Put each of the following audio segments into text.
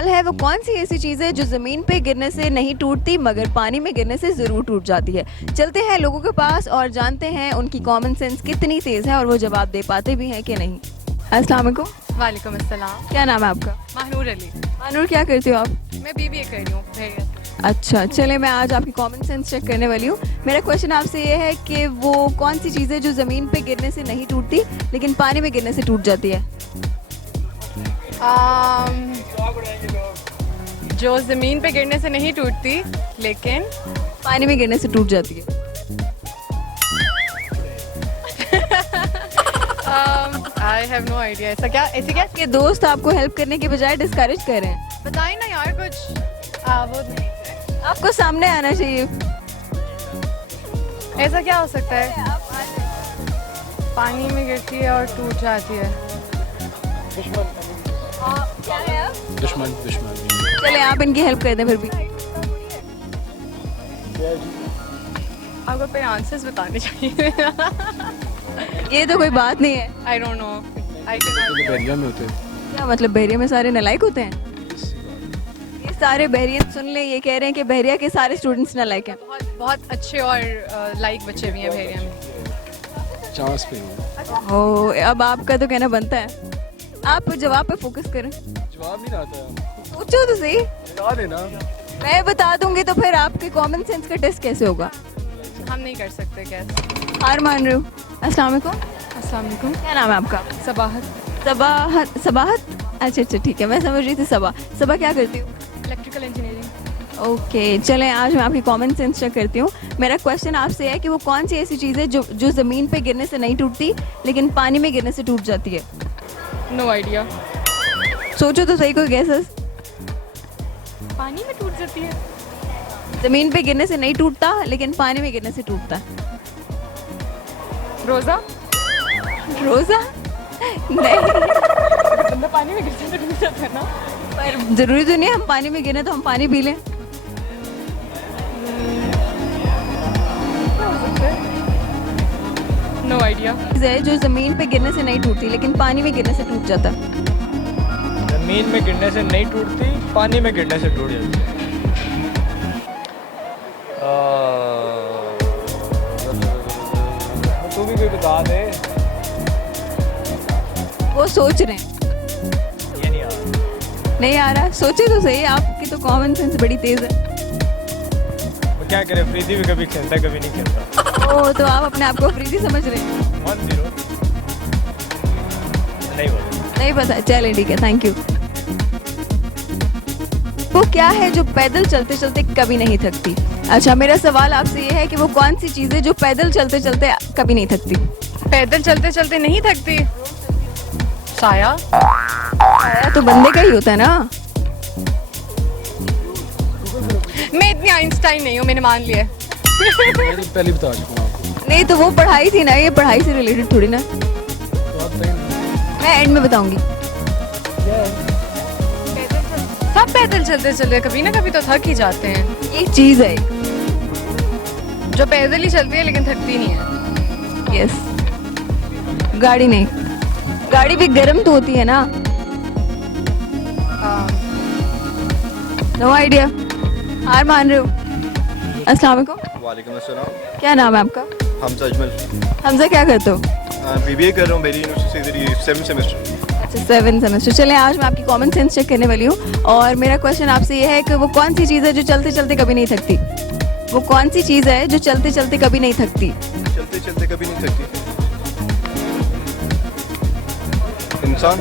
सवाल है, वो कौन सी ऐसी चीज़ है जो ज़मीन पे गिरने से नहीं टूटती मगर पानी में गिरने से ज़रूर टूट जाती है। चलते हैं लोगों के पास और जानते हैं उनकी कॉमन सेंस कितनी तेज़ है और वो जवाब दे पाते भी हैं कि नहीं। अस्सलाम वालेकुम। वालेकुम अस्सलाम। क्या नाम है आपका? महानूर अली। मानूर, क्या करते हो आप? मैं बीबीए कर रही हूँ भैया। अच्छा, चले मैं आज आपकी कॉमन सेंस चेक करने वाली हूँ। मेरा क्वेश्चन आपसे ये है कि वो कौन सी चीज़ है जो ज़मीन पे गिरने से नहीं टूटती लेकिन पानी में गिरने से टूट जाती है? जो ज़मीन पे गिरने से नहीं टूटती लेकिन पानी में गिरने से टूट जाती है। I have no idea. ऐसा क्या, ऐसी क्या? कि दोस्त आपको हेल्प करने के बजाय डिस्करेज कर रहे हैं। बताइए ना यार कुछ। वो आपको सामने आना चाहिए। ऐसा क्या हो सकता है? पानी में गिरती है और टूट जाती है। क्या है आप? दुश्मन। चले आप इनकी हेल्प कर दें फिर भी। आपको अपने आंसर्स बताने चाहिए। ये तो कोई बात नहीं है। I don't know. बहरिया में होते हैं। क्या मतलब बहरिया में सारे नालायक होते हैं? ये सारे बहरियन सुन ले, ये कह रहे हैं कि बहरिया के सारे स्टूडेंट्स नालायक हैं। बहुत बहुत अच्छे और लाइक बच्चे भी हैं भैया में। चांस पे हूँ। ओ, अब आपका तो कहना बनता है। आप जवाब पे फोकस करें। जवाब नहीं आता है। सोचो तो सही। बता देना। मैं बता दूंगी तो फिर आपके कॉमन सेंस का टेस्ट कैसे होगा? हम नहीं कर सकते कैसे। हार मान रहे हो? अस्सलाम वालेकुम। अस्सलाम वालेकुम। क्या नाम है आपका? सबाहत। सबाहत। सबाहत, अच्छा ठीक है, मैं समझ रही थी सबा। सबा क्या करती हूँ? Electrical engineering. ओके, चलें आज मैं आपकी कॉमन सेंस चेक करती हूँ। मेरा क्वेश्चन आपसे है कि वो कौन सी ऐसी चीज़ है जो ज़मीन पे गिरने से नहीं टूटती लेकिन पानी में गिरने से टूट जाती है? No idea. सोचो तो सही, कोई गैसेस। पानी में टूट जाती है। ज़मीन पे गिरने से नहीं टूटता लेकिन पानी में गिरने से टूटता है। रोज़ा। रोज़ा? नहीं, बंदा पानी में गिरता है तो टूट जाता है ना। पर ज़रूरी तो नहीं है हम पानी में गिरे तो हम पानी पी लें। No idea. है जो ज़मीन पे गिरने से नहीं टूटती लेकिन पानी में गिरने से टूट जाता है। जमीन में गिरने से नहीं टूटती, पानी में गिरने से टूट जाती है। तू भी कोई बता दे। वो सोच रहे हैं। ये नहीं आ रहा। नहीं आ रहा? सोचे तो सही, आपकी तो कॉमन सेंस बड़ी तेज़ है। वो क्या करे, प्रीति भी कभी खेलता है कभी नहीं खेलता। ओ, तो आप अपने आप को फ्रीजी समझ रहे हैं? 1-0 नहीं बोला। नहीं पता, चलें ठीक है, थैंक यू। वो क्या है जो पैदल चलते चलते कभी नहीं थकती? अच्छा, मेरा सवाल आपसे ये है कि वो कौन सी चीज़ है जो पैदल चलते चलते कभी नहीं थकती? पैदल चलते चलते नहीं थकती। साया। साया तो बंदे का ही होता है ना। मैं इतनी आइंस्टाइन नहीं हूँ, मैंने मान लिया। मैं तो पहले बता चुका हूँ आपको। नहीं तो वो पढ़ाई थी ना, ये पढ़ाई से रिलेटेड थोड़ी ना। तो आप बताइए ना। मैं एंड में बताऊंगी। सब पैदल चलते चलते कभी ना कभी तो थक ही जाते हैं। ये चीज़ है। जो पैदल ही चलती है लेकिन थकती नहीं है। यस। गाड़ी नहीं, गाड़ी भी गर्म तो होती है ना। नो आइडिया, हार मान रहे हो? अस्सलाम वालेकुम। वालेकुम अस्सलाम। क्या नाम है आपका? हमजा अजमल। हमजा, क्या करते हो? बीबीए कर रहा हूँ, मेरी यूनिवर्सिटी से इधर 7th सेमेस्टर। अच्छा, 7th सेमेस्टर। चले आज मैं आपकी कॉमन सेंस चेक करने वाली हूँ और मेरा क्वेश्चन आपसे ये है कि वो कौन सी चीज़ है जो चलते चलते कभी नहीं थकती? वो कौन सी चीज़ है जो चलते चलते कभी नहीं थकती? चलते चलते कभी नहीं थकती। इंसान।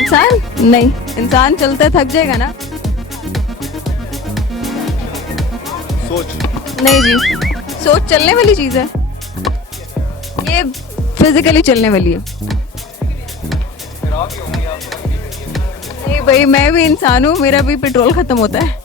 इंसान? नहीं, इंसान चलते थक जाएगा ना। सोच। नहीं जी, सोच चलने वाली चीज़ है, ये फिजिकली चलने वाली है। नहीं भाई, मैं भी इंसान हूँ, मेरा भी पेट्रोल खत्म होता है।